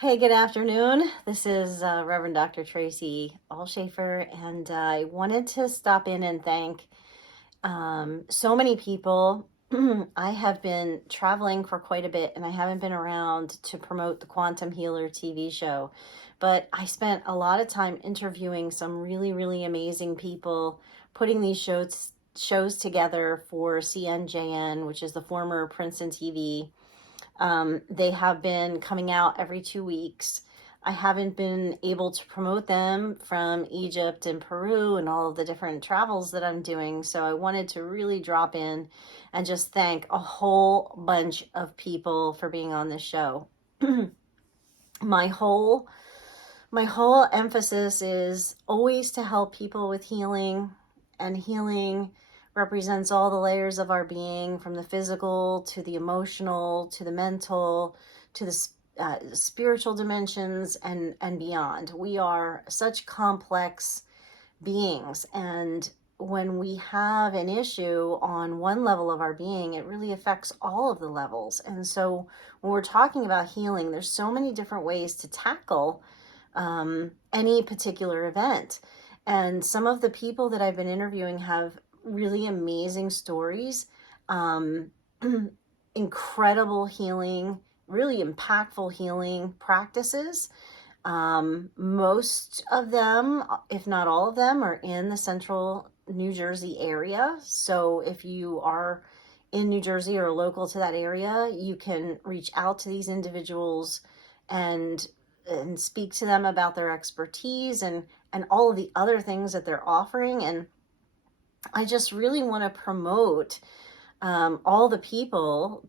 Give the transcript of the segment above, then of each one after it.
Hey, good afternoon. This is Reverend Dr. Tracy Allshafer, and I wanted to stop in and thank so many people. I have been traveling for quite a bit, and I haven't been around to promote the Quantum Healer TV show, but I spent a lot of time interviewing some really, really amazing people, putting these shows together for CNJN, which is the former Princeton TV. They have been coming out every 2 weeks. I haven't been able to promote them from Egypt and Peru and all of the different travels that I'm doing. So I wanted to really drop in and just thank a whole bunch of people for being on this show. my whole my whole emphasis is always to help people with healing, and healing represents all the layers of our being, from the physical to the emotional to the mental to the spiritual dimensions and beyond. We are such complex beings, and when we have an issue on one level of our being, it really affects all of the levels. And so when we're talking about healing, there's so many different ways to tackle any particular event. And some of the people that I've been interviewing have really amazing stories, um, incredible healing, really impactful healing practices. Most of them, if not all of them, are in the central New Jersey area. So if you are in New Jersey or local to that area, you can reach out to these individuals and speak to them about their expertise and all of the other things that they're offering. And I just really want to promote all the people.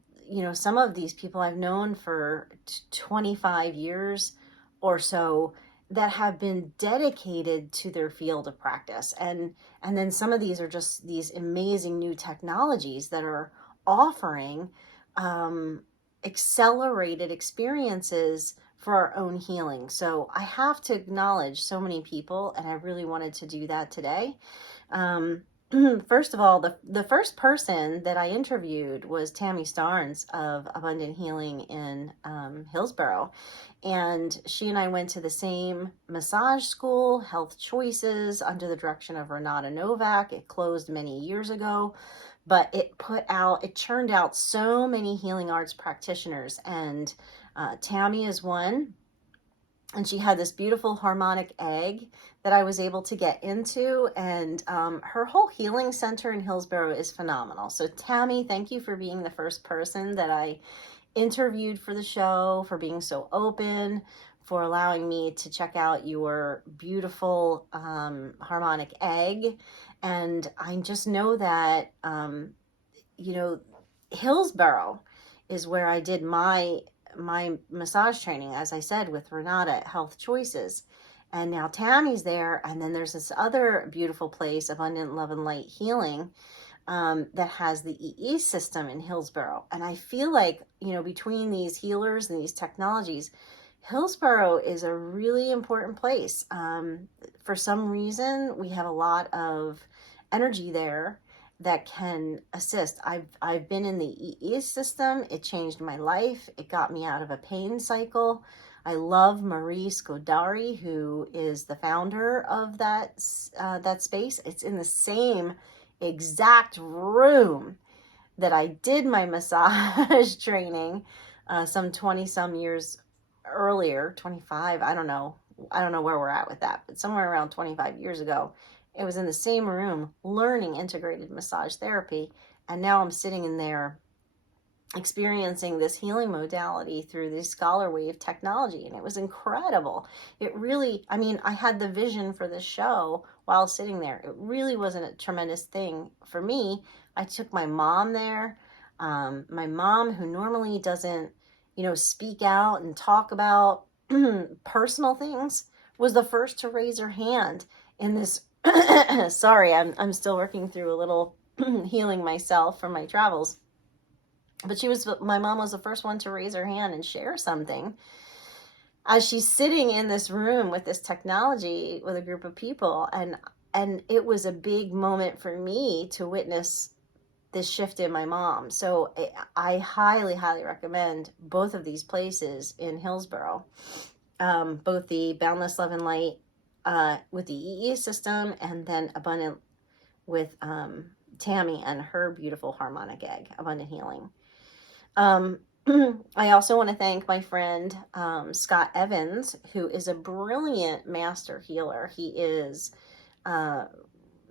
Some of these people I've known for 25 years or so, that have been dedicated to their field of practice. And then some of these are just these amazing new technologies that are offering um, accelerated experiences for our own healing. So I have to acknowledge so many people, and I really wanted to do that today. Um, First of all, the first person that I interviewed was Tammy Starnes of Abundant Healing in Hillsborough. And she and I went to the same massage school, Health Choices, under the direction of Renata Novak. It closed many years ago, but it churned out so many healing arts practitioners. And Tammy is one, and she had this beautiful harmonic egg that I was able to get into. And her whole healing center in Hillsborough is phenomenal. So Tammy, thank you for being the first person that I interviewed for the show, for being so open, for allowing me to check out your beautiful harmonic egg. And I just know that, you know, Hillsborough is where I did my massage training, as I said, with Renata at Health Choices. And now Tammy's there. And then there's this other beautiful place, Abundant Love and Light Healing, that has the EE system in Hillsborough. And I feel like, between these healers and these technologies, Hillsborough is a really important place. For some reason, we have a lot of energy there that can assist. I've been in the EE system. It changed my life. It got me out of a pain cycle. I love Marie Scodari, who is the founder of that space. It's in the same exact room that I did my massage training some 20 some years earlier, 25, I don't know where we're at with that, but somewhere around 25 years ago. It was in the same room learning integrated massage therapy, and now I'm sitting in there experiencing this healing modality through the Scholar Wave technology, and it was incredible. It really, I had the vision for this show while sitting there. It really wasn't a tremendous thing for me. I took my mom there. My mom, who normally doesn't, speak out and talk about personal things, was the first to raise her hand in this. Sorry, I'm still working through a little healing myself from my travels. But my mom was the first one to raise her hand and share something as she's sitting in this room with this technology with a group of people. And it was a big moment for me to witness this shift in my mom. So I highly, highly recommend both of these places in Hillsborough, both the Boundless Love and Light with the EE system, and then Abundant with Tammy and her beautiful harmonic egg, Abundant Healing. I also want to thank my friend Scott Evans, who is a brilliant master healer. He is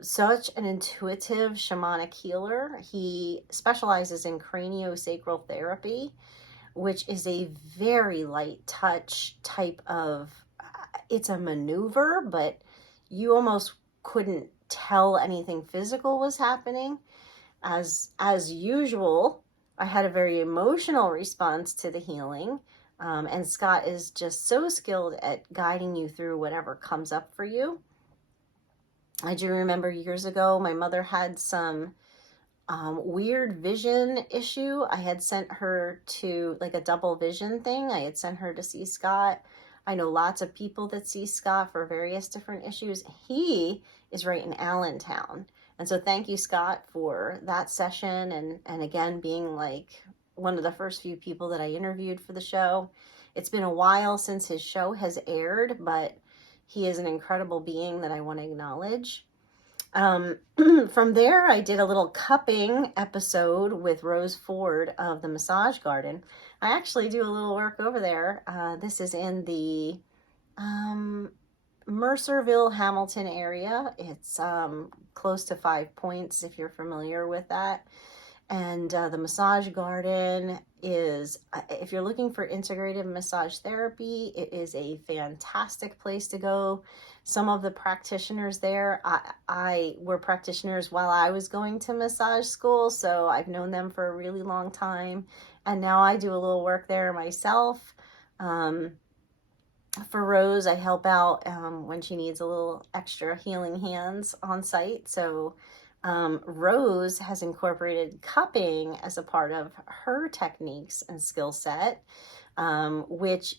such an intuitive shamanic healer. He specializes in craniosacral therapy, which is a very light touch type of, it's a maneuver, but you almost couldn't tell anything physical was happening. As usual, I had a very emotional response to the healing. And Scott is just so skilled at guiding you through whatever comes up for you. I do remember years ago, my mother had some weird vision issue. I had sent her to like a double vision thing. I had sent her to see Scott. I know lots of people that see Scott for various different issues. He is right in Allentown. And so thank you, Scott, for that session. And again, being like one of the first few people that I interviewed for the show. It's been a while since his show has aired, but he is an incredible being that I want to acknowledge. From there, I did a little cupping episode with Rose Ford of the Massage Garden. I actually do a little work over there. This is in the Mercerville, Hamilton area. It's close to 5 Points, if you're familiar with that. And the Massage Garden is, if you're looking for integrative massage therapy, it is a fantastic place to go. Some of the practitioners there, I were practitioners while I was going to massage school, so I've known them for a really long time. And now I do a little work there myself. For Rose, I help out when she needs a little extra healing hands on site. So Rose has incorporated cupping as a part of her techniques and skill set, which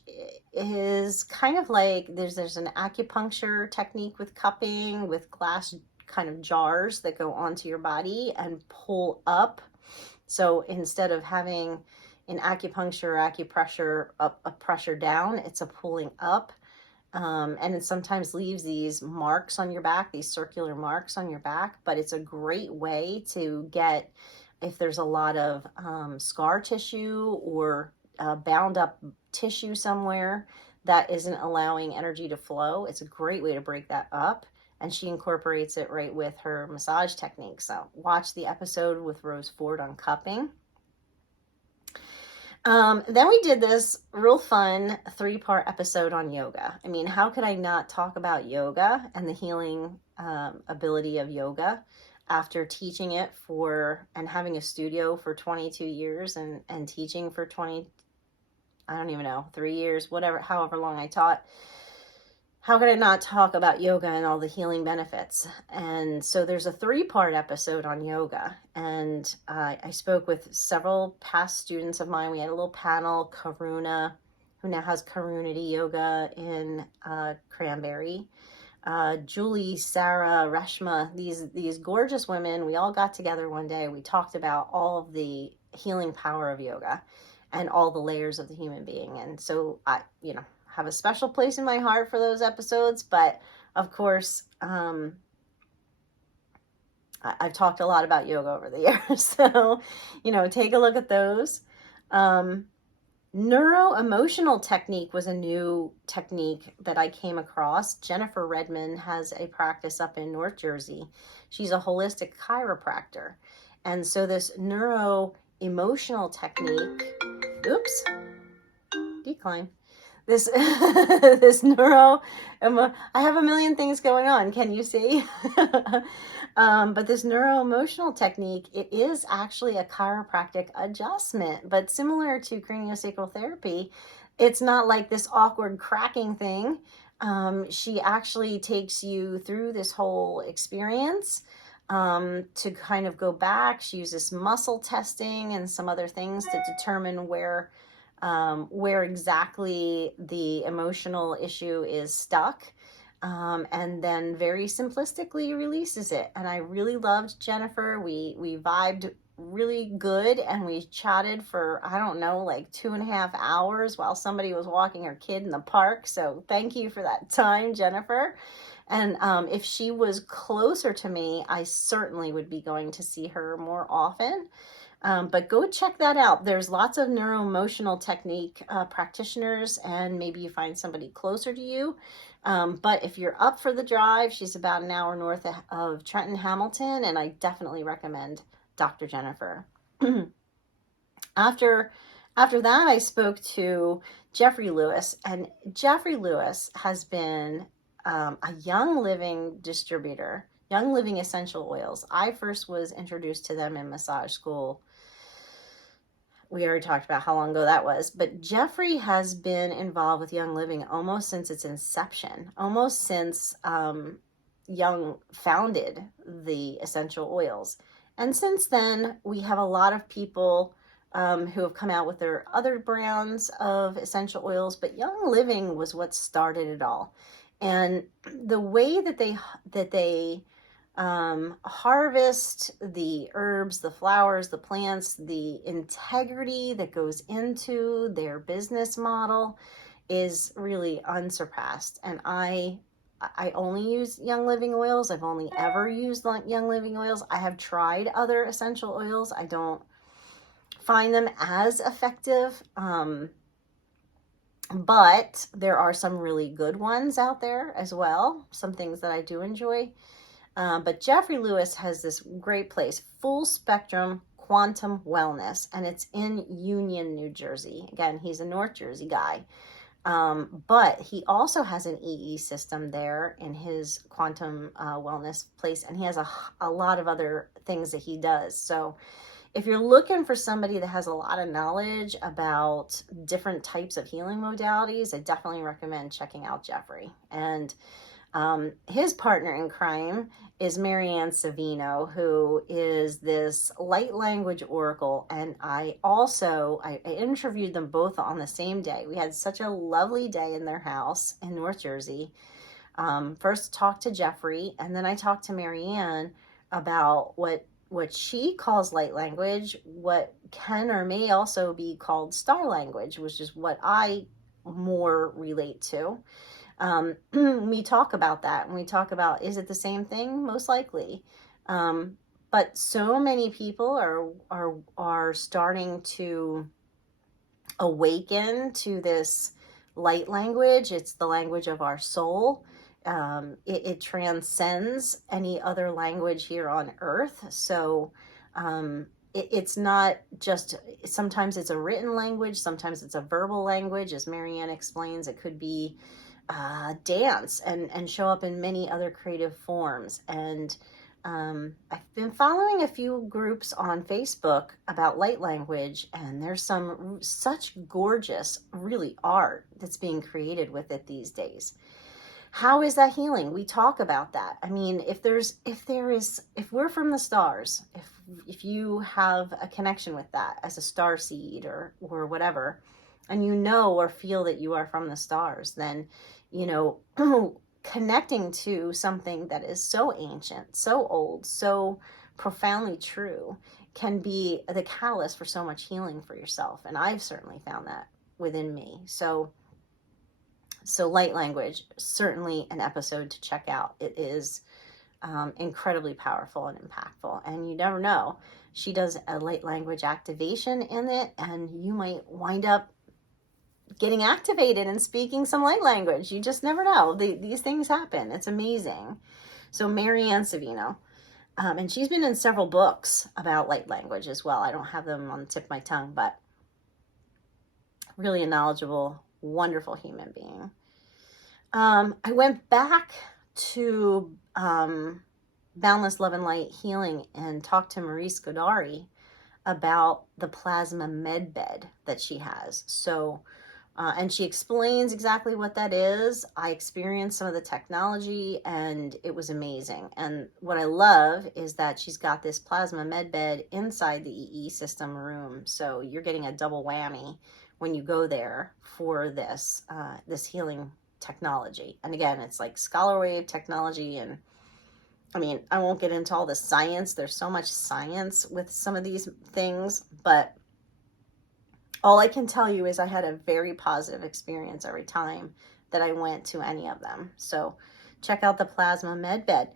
is kind of like there's an acupuncture technique with cupping with glass kind of jars that go onto your body and pull up. So instead of having in acupuncture or acupressure a pressure down, it's a pulling up. And it sometimes leaves these marks on your back, these circular marks on your back, but it's a great way to get, if there's a lot of scar tissue or bound up tissue somewhere that isn't allowing energy to flow, it's a great way to break that up. And she incorporates it right with her massage technique. So watch the episode with Rose Ford on cupping. Then we did this real fun 3-part episode on yoga. I mean, how could I not talk about yoga and the healing ability of yoga after teaching it and having a studio for 22 years and teaching for 3 years, however long I taught. How could I not talk about yoga and all the healing benefits? And so there's a 3-part episode on yoga. And I spoke with several past students of mine. We had a little panel, Karuna, who now has Karunity Yoga in Cranberry. Julie, Sarah, Reshma, these gorgeous women. We all got together one day. We talked about all of the healing power of yoga and all the layers of the human being. And so I, have a special place in my heart for those episodes, but of course, I've talked a lot about yoga over the years, so, take a look at those. Neuro-emotional technique was a new technique that I came across. Jennifer Redmond has a practice up in North Jersey. She's a holistic chiropractor. And so this neuro-emotional technique, decline. This I have a million things going on. Can you see? But this neuro-emotional technique, it is actually a chiropractic adjustment, but similar to craniosacral therapy, it's not like this awkward cracking thing. She actually takes you through this whole experience to kind of go back. She uses muscle testing and some other things to determine where exactly the emotional issue is stuck, and then very simplistically releases it. And I really loved Jennifer. We vibed really good, and we chatted for, I don't know, like 2.5 hours while somebody was walking her kid in the park. So thank you for that time, Jennifer. And if she was closer to me, I certainly would be going to see her more often. But go check that out. There's lots of neuroemotional technique practitioners, and maybe you find somebody closer to you. But if you're up for the drive, she's about an hour north of Trenton, Hamilton, and I definitely recommend Dr. Jennifer. after after that, I spoke to Jeffrey Lewis, and Jeffrey Lewis has been a Young Living distributor, Young Living essential oils. I first was introduced to them in massage school. We already talked about how long ago that was, but Jeffrey has been involved with Young Living almost since its inception, almost since Young founded the essential oils. And since then, we have a lot of people who have come out with their other brands of essential oils, but Young Living was what started it all. And the way that they harvest the herbs, the flowers, the plants, the integrity that goes into their business model is really unsurpassed. And I only use Young Living oils. I've only ever used Young Living oils. I have tried other essential oils. I don't find them as effective. But there are some really good ones out there as well. Some things that I do enjoy. But Jeffrey Lewis has this great place, Full Spectrum Quantum Wellness, and it's in Union, New Jersey. Again, he's a North Jersey guy. But he also has an EE system there in his quantum wellness place, and he has a lot of other things that he does. So if you're looking for somebody that has a lot of knowledge about different types of healing modalities, I definitely recommend checking out Jeffrey. And his partner in crime is Marianne Savino, who is this light language oracle. And I interviewed them both on the same day. We had such a lovely day in their house in North Jersey. First talked to Jeffrey, and then I talked to Marianne about what she calls light language, what can or may also be called star language, which is what I more relate to. We talk about that, and we talk about, is it the same thing? Most likely. But so many people are starting to awaken to this light language. It's the language of our soul. It transcends any other language here on earth. So it's not just, sometimes it's a written language, sometimes it's a verbal language. As Marianne explains, it could be dance and show up in many other creative forms. And I've been following a few groups on Facebook about light language, and there's some such gorgeous, really, art that's being created with it these days. How is that healing? We talk about that. I mean, if we're from the stars, if you have a connection with that as a star seed or whatever, and you know or feel that you are from the stars, then, connecting to something that is so ancient, so old, so profoundly true can be the catalyst for so much healing for yourself. And I've certainly found that within me. So light language, certainly an episode to check out. It is incredibly powerful and impactful. And you never know. She does a light language activation in it, and you might wind up getting activated and speaking some light language. You just never know. These things happen. It's amazing. So Marianne Savino. And she's been in several books about light language as well. I don't have them on the tip of my tongue, but really a knowledgeable, wonderful human being. I went back to Boundless Love and Light Healing and talked to Marie Scodari about the plasma med bed that she has. So, and she explains exactly what that is. I experienced some of the technology, and it was amazing. And what I love is that she's got this plasma med bed inside the EE system room. So you're getting a double whammy when you go there for this healing technology. And again, it's like Scholar Wave technology, and I mean, I won't get into all the science. There's so much science with some of these things, but all I can tell you is I had a very positive experience every time that I went to any of them. So check out the Plasma Med Bed.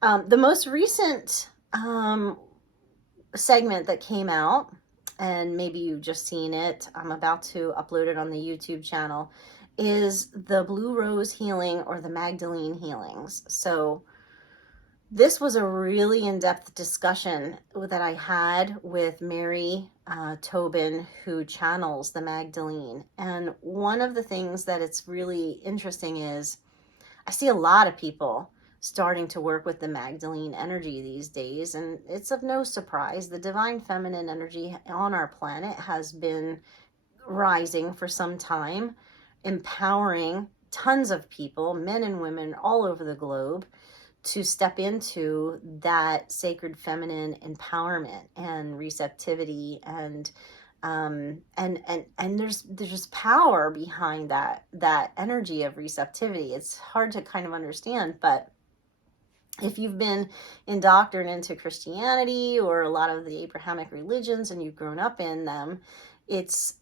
The most recent segment that came out, and maybe you've just seen it, I'm about to upload it on the YouTube channel, is the Blue Rose Healing or the Magdalene Healings. So this was a really in-depth discussion that I had with Mary Tobin, who channels the Magdalene. And one of the things that it's really interesting is I see a lot of people starting to work with the Magdalene energy these days, and it's of no surprise. The divine feminine energy on our planet has been rising for some time, empowering tons of people, men and women all over the globe, to step into that sacred feminine empowerment and receptivity, and there's power behind that energy of receptivity. It's hard to kind of understand, but if you've been indoctrinated into Christianity or a lot of the Abrahamic religions and you've grown up in them, it's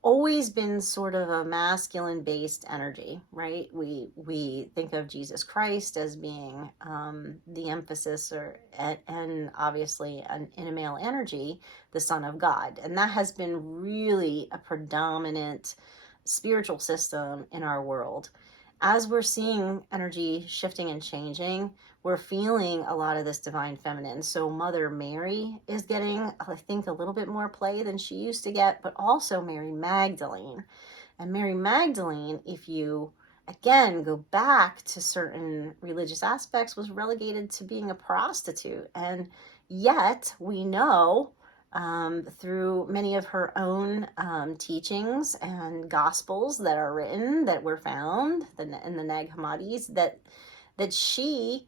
always been sort of a masculine based energy, right? We think of Jesus Christ as being the emphasis, and obviously in a male energy, the Son of God, and that has been really a predominant spiritual system in our world. As we're seeing energy shifting and changing, we're feeling a lot of this divine feminine. So Mother Mary is getting, I think, a little bit more play than she used to get, but also Mary Magdalene. And Mary Magdalene, if you again go back to certain religious aspects, was relegated to being a prostitute. And yet we know through many of her own teachings and gospels that are written, that were found in the Nag Hammadis, that she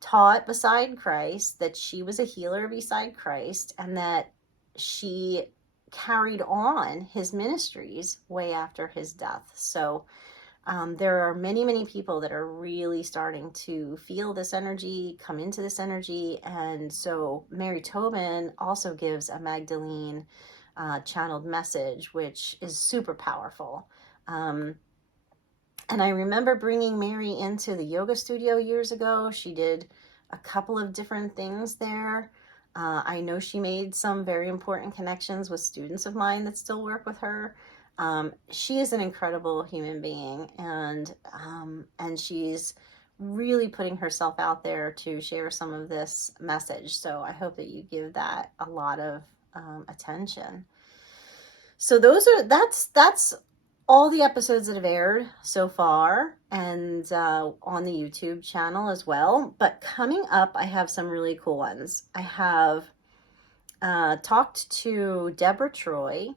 taught beside Christ, that she was a healer beside Christ, and that she carried on his ministries way after his death. So there are many, many people that are really starting to feel this energy, come into this energy. And so Mary Tobin also gives a Magdalene channeled message, which is super powerful. And I remember bringing Mary into the yoga studio years ago. She did a couple of different things there. I know she made some very important connections with students of mine that still work with her. She is an incredible human being, and she's really putting herself out there to share some of this message. So I hope that you give that a lot of attention. So that's all the episodes that have aired so far, and on the YouTube channel as well. But coming up, I have some really cool ones. I have talked to Deborah Troy,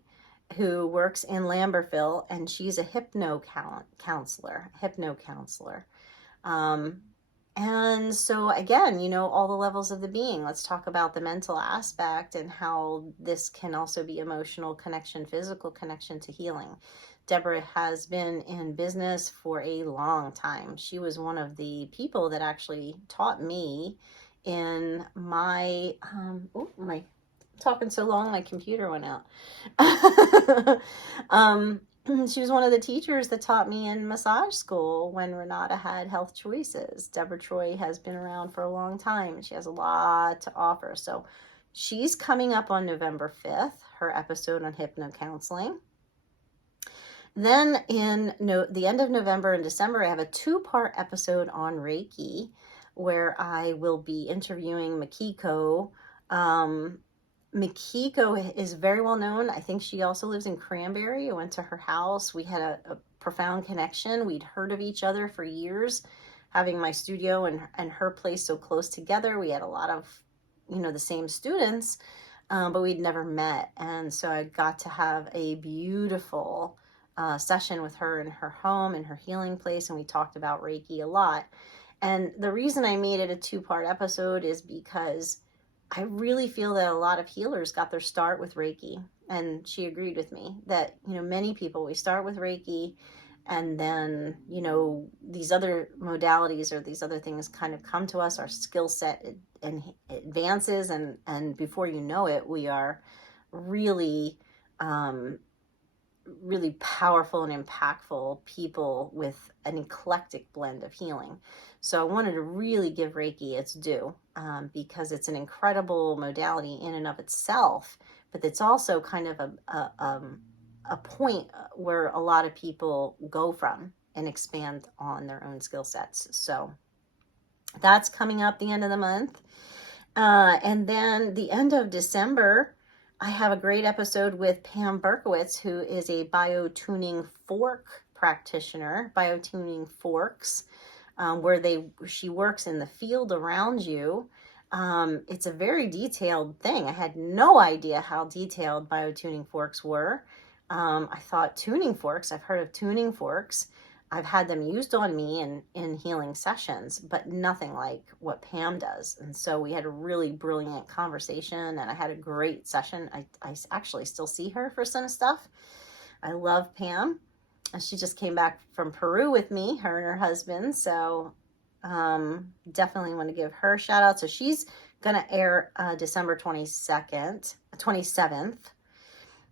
who works in Lambertville, and she's a hypno counselor. And so again, all the levels of the being. Let's talk about the mental aspect and how this can also be emotional connection, physical connection to healing. Deborah has been in business for a long time. She was one of the people that actually taught me in my, talking so long, my computer went out. She was one of the teachers that taught me in massage school when Renata had Health Choices. Deborah Troy has been around for a long time, and she has a lot to offer. So she's coming up on November 5th, her episode on hypnocounseling. Then in the end of November and December, I have a 2-part episode on Reiki, where I will be interviewing Makiko. Makiko is very well known. I think she also lives in Cranberry. I went to her house. We had a profound connection. We'd heard of each other for years, having my studio and her place so close together. We had a lot of, the same students, but we'd never met. And so I got to have a beautiful session with her in her home, in her healing place, and we talked about Reiki a lot. And the reason I made it a 2-part episode is because I really feel that a lot of healers got their start with Reiki, and she agreed with me that, many people, we start with Reiki, And then, these other modalities or these other things kind of come to us, our skill set and advances, and before you know it, we are really, really powerful and impactful people with an eclectic blend of healing. So I wanted to really give Reiki its due, because it's an incredible modality in and of itself, but it's also kind of a point where a lot of people go from and expand on their own skill sets. So that's coming up the end of the month. And then the end of December, I have a great episode with Pam Berkowitz, who is a biotuning fork practitioner, biotuning forks, where she works in the field around you. It's a very detailed thing. I had no idea how detailed biotuning forks were. I thought tuning forks, I've heard of tuning forks. I've had them used on me in healing sessions, but nothing like what Pam does. And so we had a really brilliant conversation, and I had a great session. I actually still see her for some stuff. I love Pam. She just came back from Peru with me, her and her husband. So definitely want to give her a shout out. So she's going to air December 27th.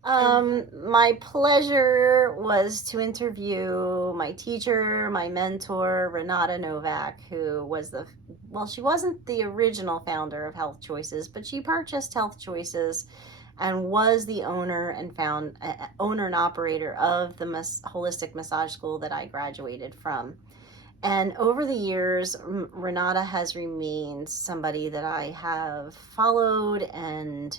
My pleasure was to interview my teacher, my mentor, Renata Novak, who was she wasn't the original founder of Health Choices, but she purchased Health Choices and was the owner and operator of the holistic massage school that I graduated from. And over the years, Renata has remained somebody that I have followed, and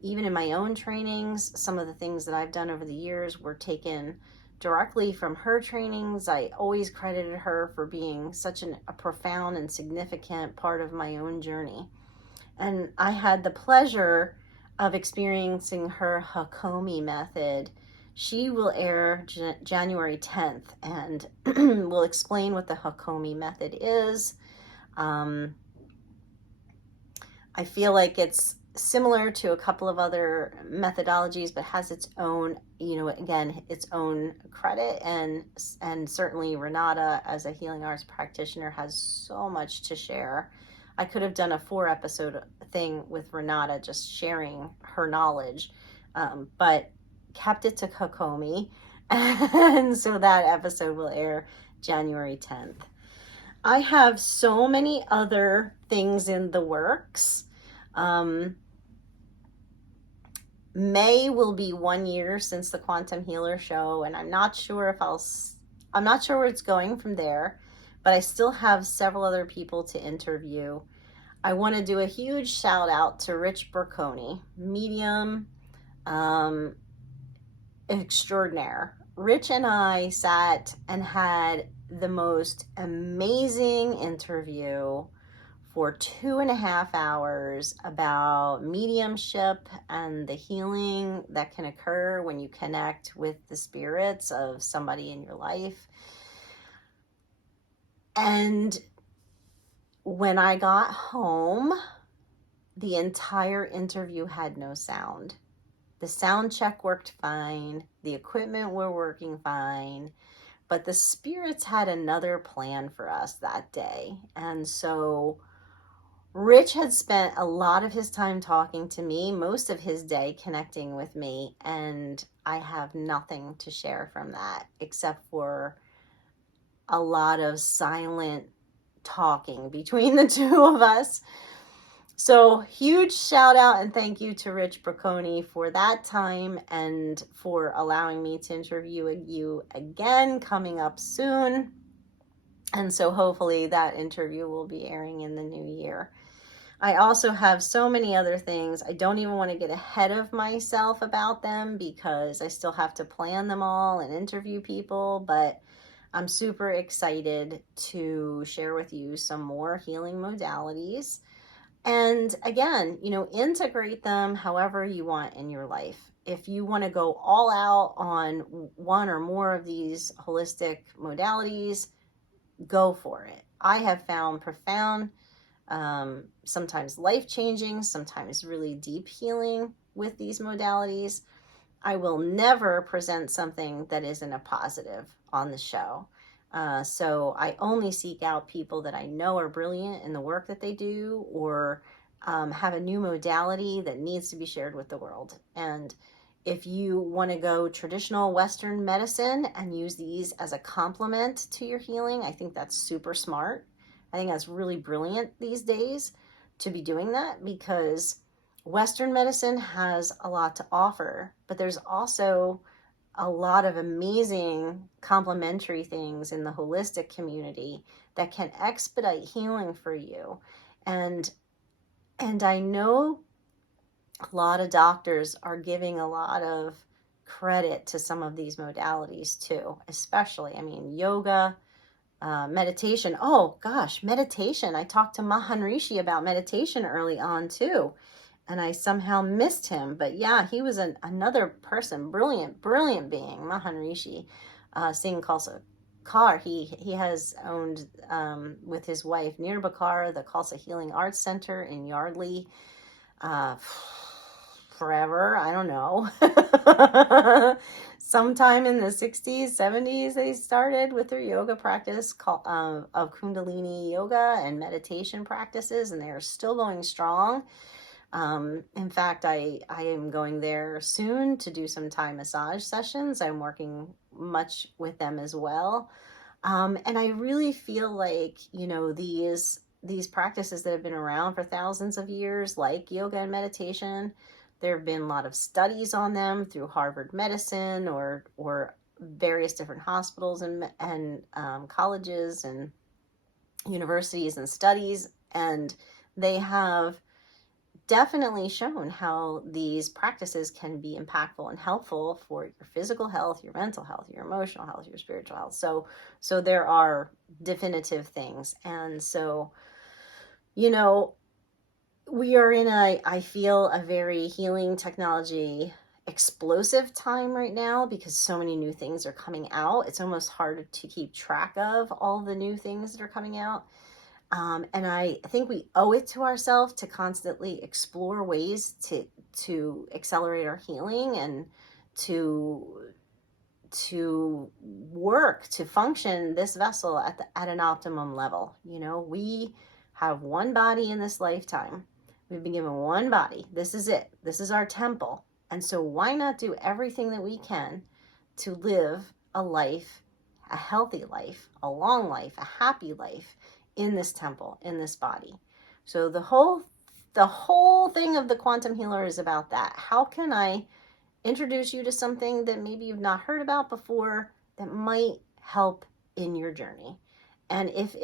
even in my own trainings, some of the things that I've done over the years were taken directly from her trainings. I always credited her for being such a profound and significant part of my own journey. And I had the pleasure of experiencing her Hakomi method. She will air January 10th, and will explain what the Hakomi method is. I feel like it's similar to a couple of other methodologies, but has its own, again, its own credit. And certainly Renata, as a healing arts practitioner, has so much to share. I could have done a 4-episode thing with Renata just sharing her knowledge, but kept it to Hakomi. And so that episode will air January 10th. I have so many other things in the works. May will be 1 year since the Quantum Healer show, and I'm not sure where it's going from there, but I still have several other people to interview. I want to do a huge shout out to Rich Berkoni, medium extraordinaire. Rich and I sat and had the most amazing interview for 2.5 hours about mediumship and the healing that can occur when you connect with the spirits of somebody in your life. And when I got home, the entire interview had no sound. The sound check worked fine. The equipment were working fine. But the spirits had another plan for us that day. And so Rich had spent a lot of his time talking to me, most of his day connecting with me, and I have nothing to share from that except for a lot of silent talking between the two of us. So huge shout out and thank you to Rich Berkoni for that time and for allowing me to interview you again, coming up soon. And so hopefully that interview will be airing in the new year. I also have so many other things. I don't even want to get ahead of myself about them because I still have to plan them all and interview people, but I'm super excited to share with you some more healing modalities. And again, integrate them however you want in your life. If you want to go all out on one or more of these holistic modalities, go for it. I have found profound, sometimes life-changing, sometimes really deep healing with these modalities. I will never present something that isn't a positive on the show. So I only seek out people that I know are brilliant in the work that they do, or have a new modality that needs to be shared with the world. And if you want to go traditional Western medicine and use these as a complement to your healing, I think that's super smart. I think that's really brilliant these days to be doing that, because Western medicine has a lot to offer, but there's also a lot of amazing complementary things in the holistic community that can expedite healing for you. And I know a lot of doctors are giving a lot of credit to some of these modalities too, especially, I mean, yoga, meditation. Oh gosh, meditation. I talked to Maharishi about meditation early on too, and I somehow missed him. But yeah, he was another person, brilliant, brilliant being, Maharishi Singh Khalsa Kaur. He has owned, with his wife Nirbakar, the Khalsa Healing Arts Center in Yardley, uh, forever. I don't know. Sometime in the 60s, 70s, they started with their yoga practice called, of Kundalini yoga and meditation practices, and they are still going strong. In fact, I am going there soon to do some Thai massage sessions. I'm working much with them as well. And I really feel like, these practices that have been around for thousands of years, like yoga and meditation, there have been a lot of studies on them through Harvard Medicine, or various different hospitals and colleges and universities and studies, and they have definitely shown how these practices can be impactful and helpful for your physical health, your mental health, your emotional health, your spiritual health. So there are definitive things. And so, we are in I feel, a very healing technology explosive time right now, because so many new things are coming out. It's almost hard to keep track of all the new things that are coming out. And I think we owe it to ourselves to constantly explore ways to accelerate our healing, and to work to function this vessel at an optimum level. We have one body in this lifetime. We've been given one body. This is it. This is our temple. And so why not do everything that we can to live a life, a healthy life, a long life, a happy life in this temple, in this body? So the whole thing of the Quantum Healer is about that. How can I introduce you to something that maybe you've not heard about before that might help in your journey? And if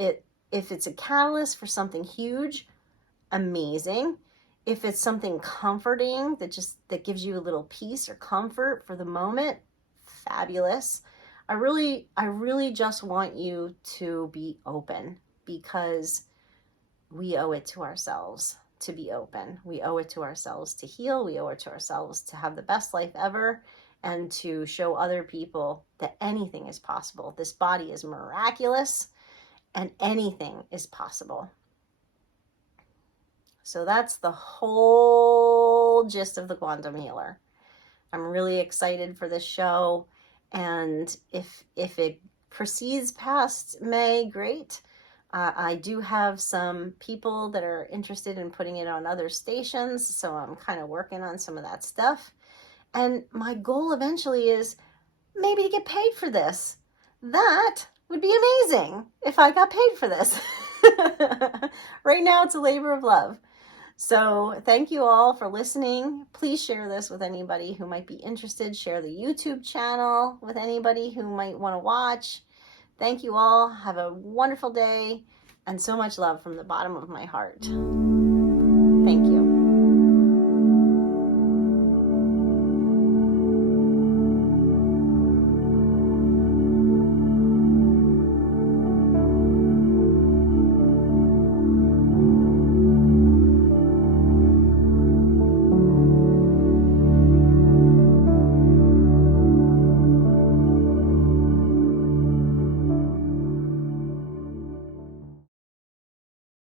it's a catalyst for something huge, amazing. If it's something comforting that gives you a little peace or comfort for the moment, fabulous. I really just want you to be open, because we owe it to ourselves to be open. We owe it to ourselves to heal. We owe it to ourselves to have the best life ever, and to show other people that anything is possible. This body is miraculous, and anything is possible. So that's the whole gist of the Quantum Healer. I'm really excited for this show, and if it proceeds past May, great. I do have some people that are interested in putting it on other stations, so I'm kind of working on some of that stuff. And my goal eventually is maybe to get paid for this. That would be amazing if I got paid for this. Right now, it's a labor of love. So thank you all for listening. Please share this with anybody who might be interested. Share the YouTube channel with anybody who might want to watch. Thank you all. Have a wonderful day, and so much love from the bottom of my heart.